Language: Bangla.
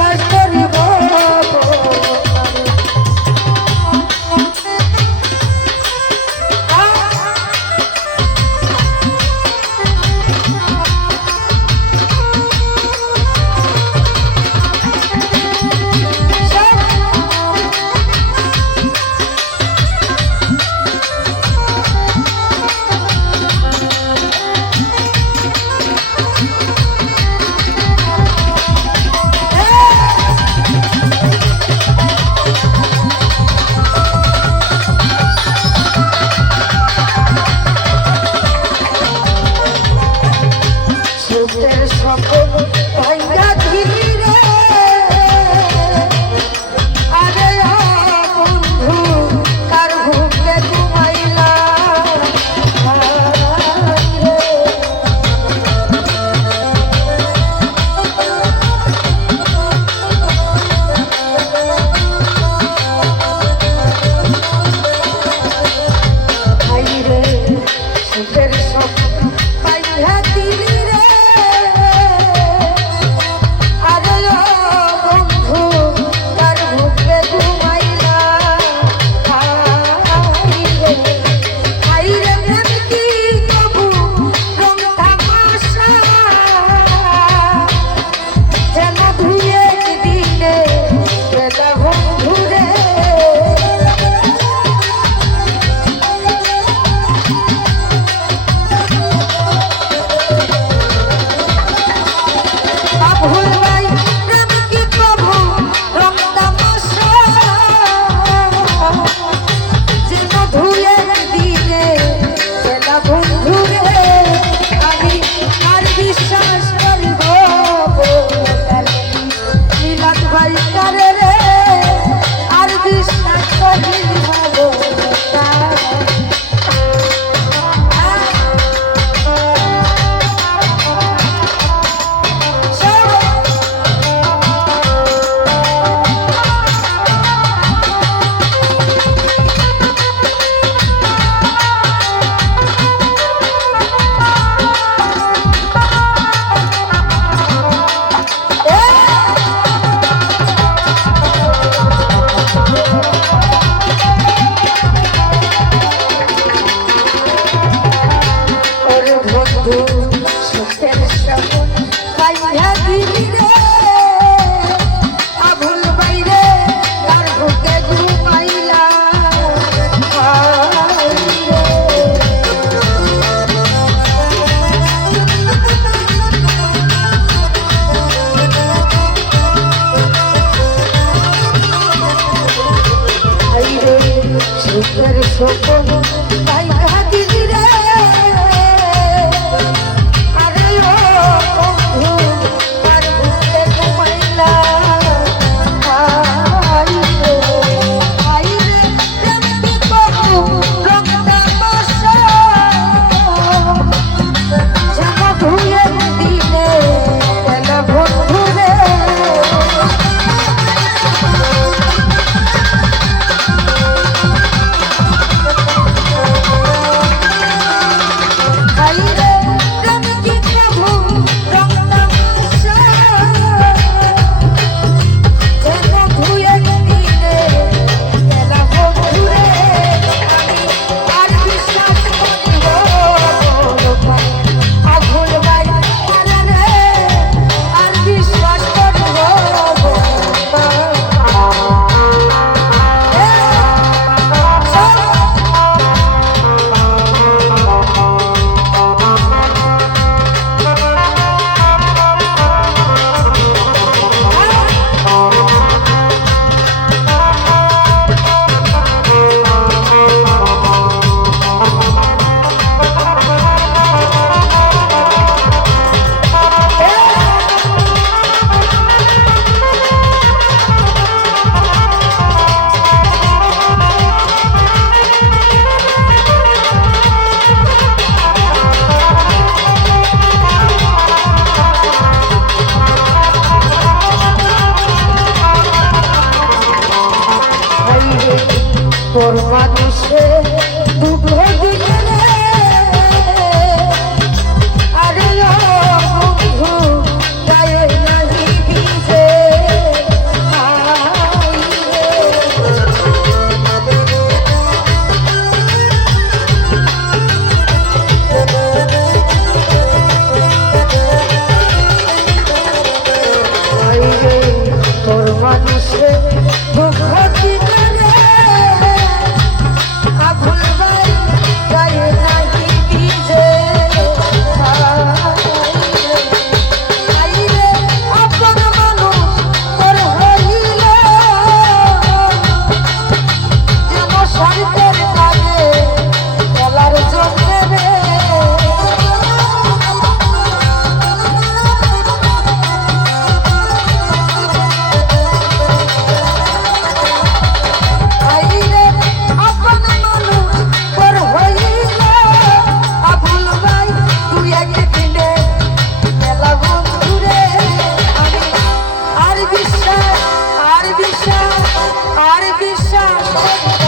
Bye-bye. তোর মানুষে দুটো আমার বিশ্বাস